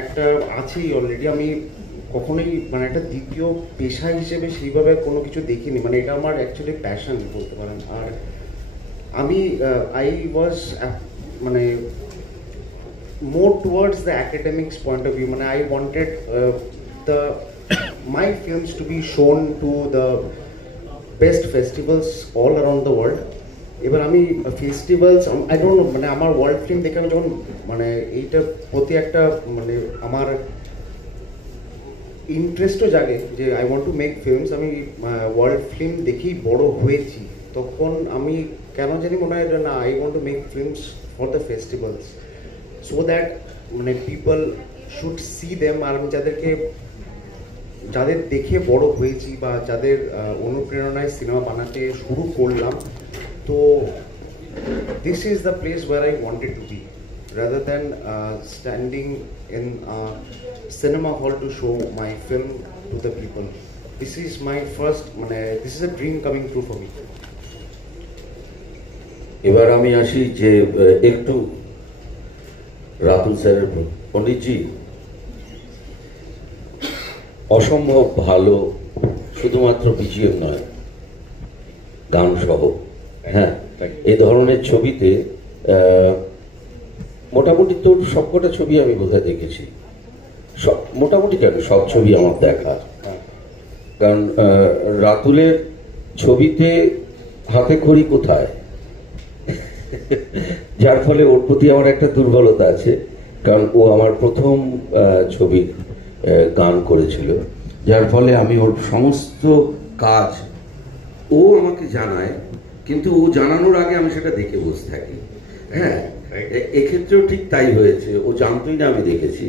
একটা আছেই অলরেডি। আমি কখনোই মানে একটা দ্বিতীয় পেশা হিসেবে সেইভাবে কোনো কিছু দেখিনি, মানে এটা আমার অ্যাকচুয়ালি প্যাশন বলতে পারেন। আর আমি আই ওয়াজ মানে more towards the academics point of view. মানে I wanted the my films to be shown to the best festivals all around the world. এবার আমি ফেস্টিভ্যালস আই ডোন্ট নো, মানে আমার world film দেখে আমি যখন মানে এইটার প্রতি একটা মানে আমার ইন্টারেস্টও জাগে যে I want to make films. আমি ওয়ার্ল্ড ফিল্ম দেখেই বড় হয়েছি, তখন আমি কেন জানি মনে হয় না I want to make films for the festivals, so that মানে পিপল শুড সি দেম। আর আমি যাদের দেখে বড় হয়েছি বা যাদের অনুপ্রেরণায় সিনেমা বানাতে শুরু করলাম, তো this is the place where I wanted to be, rather than standing in a cinema hall to show my film to the people. This is my first, this is a dream coming true for me. এবার আমি আসি যে একটু রাতুল স্যারের পণ্ডিতজি অসম্ভব ভালো, শুধুমাত্র BGM নয়, গান সহ। হ্যাঁ, এই ধরনের ছবিতে মোটামুটি তোর সবকটা ছবি আমি বোধহয় দেখেছি, সব মোটামুটি কেন সব ছবি আমার দেখা। কারণ রাতুলের ছবিতে হাতে খড়ি কোথায়, যার ফলে ওর প্রতি আমার একটা দুর্বলতা আছে, কারণ ও আমার প্রথম ছবির গান করেছিল, যার ফলে আমি ওর সমস্ত কাজ ও আমাকে জানায়, কিন্তু ও জানানোর আগে আমি সেটা দেখে বসে থাকি। হ্যাঁ, এক্ষেত্রেও ঠিক তাই হয়েছে, ও জানতোই না, আমি দেখেছি,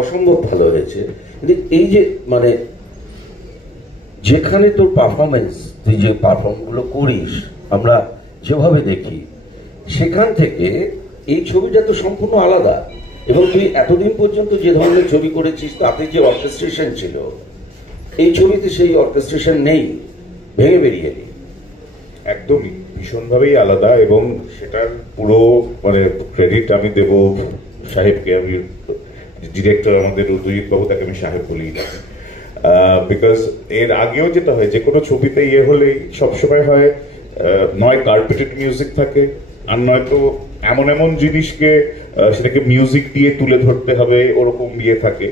অসম্ভব ভালো হয়েছে। কিন্তু এই যে মানে যেখানে তোর পারফরমেন্স, তুই যে পারফর্মগুলো করিস আমরা যেভাবে দেখি, সেখান থেকে এই ছবিটা তো সম্পূর্ণ আলাদা। এবং তুই এতদিন পর্যন্ত যে ধরনের ছবি করেছিস তাতে যে অর্কেস্ট্রেশন ছিল, এই ছবিতে সেই অর্কেস্ট্রেশন নেই, ভেঙে বেরিয়ে নি। একদমই ভীষণভাবেই আলাদা, এবং সেটার পুরো মানে ক্রেডিট আমি দেব সাহেবকে। আমি ডিরেক্টর আমাদের উদয়জিৎ বাবু, তাকে আমি সাহেব বলি না, বিকজ এর আগেও যেটা হয় যে কোনো ছবিতে ইয়ে হলেই সবসময় হয় নয় কার্পেটেড মিউজিক থাকে, আর নয়তো এমন এমন জিনিসকে সেটাকে মিউজিক দিয়ে তুলে ধরতে হবে, ওরকম ইয়ে থাকে।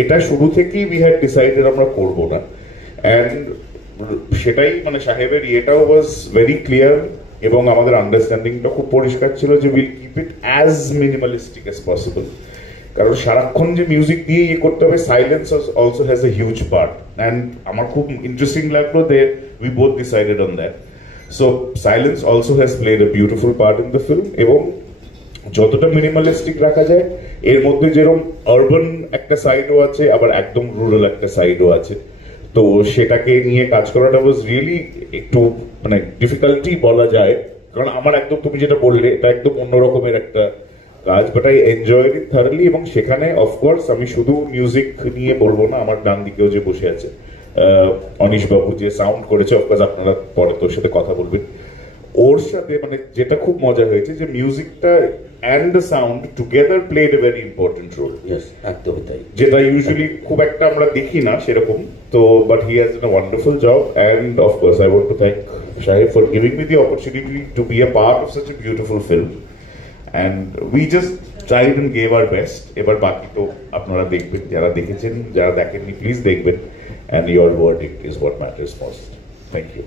এটা শুরু থেকেই উই হ্যাড ডিসাইডেড আমরা করবো না, অ্যান্ড সেটাই মানে সাহেবের ইয়েটাও ওয়াজ ভেরি ক্লিয়ার, এবং আমাদের আন্ডারস্ট্যান্ডিংটা খুব পরিষ্কার ছিল যে will keep it as minimalistic as possible. কারণ সারাক্ষণ যে মিউজিক দিয়ে ইয়ে করতে হবে, silence also has a huge part, and আমার খুব ইন্টারেস্টিং লাগলো যে we both decided on that. So silence also has played a beautiful part in the film, এবং যতটা মিনিমালিস্টিক রাখা যায়, এর মধ্যে যেরকম আরবান একটা সাইডও আছে, আবার একদম রুরাল একটা সাইডও আছে, তো সেটাকে নিয়ে কাজ করাটা ওয়াজ রিয়েলি একটু মানে ডিফিকাল্টি বলা যায়। কারণ আমার একদম, তুমি যেটা বললে, এটা একদম অন্যরকমের একটা কাজ, বাট আই এনজয়েড ইট থারলি। এবং সেখানে অফকোর্স আমি শুধু মিউজিক নিয়ে বলবো না, আমার ডান দিকেও যে বসে আছে অনিশ বাবু, যে সাউন্ড করেছে, অফকোর্স আপনারা পরে তোর সাথে কথা বলবেন, ওর সাথে মানে যেটা খুব মজা হয়েছে যে মিউজিকটা and the sound together played a very important role, একদমই তাই, যেটা ইউজুয়ালি খুব একটা আমরা দেখি না সেরকম। তো but he has done a wonderful job, and of course I want to thank Shahid for giving me the opportunity to be a part of such a beautiful film, and we just tried and gave our best. এবার বাকি তো আপনারা দেখবেন, যারা দেখেছেন, যারা দেখেননি please দেখবেন, and your verdict is what matters most. Thank you.